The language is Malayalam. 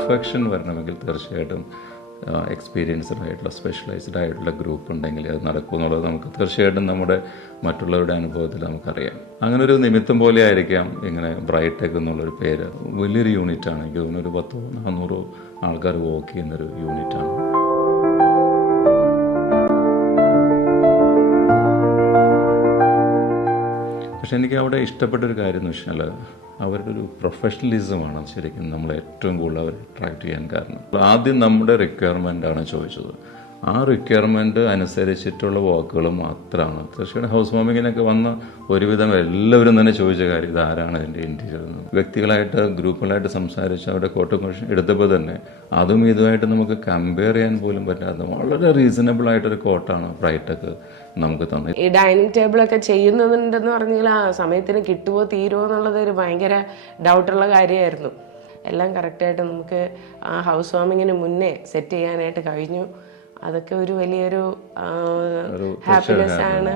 പെർഫെക്ഷൻ വരണമെങ്കിൽ തീർച്ചയായിട്ടും എക്സ്പീരിയൻസ്ഡ് ആയിട്ടുള്ള സ്പെഷ്യലൈസ്ഡ് ആയിട്ടുള്ള ഗ്രൂപ്പ് ഉണ്ടെങ്കിൽ അത് നടക്കും എന്നുള്ളത് നമുക്ക് തീർച്ചയായിട്ടും നമ്മുടെ മറ്റുള്ളവരുടെ അനുഭവത്തിൽ നമുക്കറിയാം. അങ്ങനെ ഒരു നിമിത്തം പോലെ ആയിരിക്കാം ഇങ്ങനെ ബ്രൈടെക് എന്നുള്ളൊരു പേര്. വലിയൊരു യൂണിറ്റാണ്, എനിക്ക് തോന്നുന്നു ഒരു 100-400 ആൾക്കാർ വർക്ക് ചെയ്യുന്നൊരു യൂണിറ്റാണ്. പക്ഷെ എനിക്ക് അവിടെ ഇഷ്ടപ്പെട്ടൊരു കാര്യം എന്ന് വെച്ചാൽ അവരുടെ ഒരു പ്രൊഫഷണലിസമാണ് ശരിക്കും നമ്മളെ ഏറ്റവും കൂടുതൽ അവരെ അട്രാക്ട് ചെയ്യാൻ കാരണം. ആദ്യം നമ്മുടെ റിക്വയർമെൻ്റാണ് ചോദിച്ചത്. ആ റിക്വയർമെൻറ്റ് അനുസരിച്ചിട്ടുള്ള വാക്കുകൾ മാത്രമാണ്. തീർച്ചയായിട്ടും ഹൗസ് വാമിങ്ങിനൊക്കെ വന്ന ഒരുവിധം എല്ലാവരും തന്നെ ചോദിച്ച കാര്യം ഇതാരാണ് ഇതിൻ്റെ ഇൻറ്റീരിയർ എന്ന്. വ്യക്തികളായിട്ട് ഗ്രൂപ്പുകളായിട്ട് സംസാരിച്ച് അവരുടെ കോട്ടോഷൻ എടുത്തപ്പോൾ തന്നെ അതും ഇതുമായിട്ട് നമുക്ക് കമ്പയർ ചെയ്യാൻ പോലും പറ്റാത്ത വളരെ റീസണബിൾ ആയിട്ടൊരു കോട്ടാണ് ബ്രൈടെക് നമുക്ക് തന്നെ. ഈ ഡൈനിങ് ടേബിളൊക്കെ ചെയ്യുന്നുണ്ടെന്ന് പറഞ്ഞാൽ ആ സമയത്തിന് കിട്ടുമോ തീരുമോ എന്നുള്ളത് ഒരു ഭയങ്കര ഡൗട്ടുള്ള കാര്യമായിരുന്നു. എല്ലാം കറക്റ്റായിട്ട് നമുക്ക് ആ ഹൗസ് വാമിങ്ങിന് മുന്നേ സെറ്റ് ചെയ്യാനായിട്ട് കഴിഞ്ഞു. അതൊക്കെ ഒരു വലിയൊരു ഹാപ്പിനെസ് ആണ്.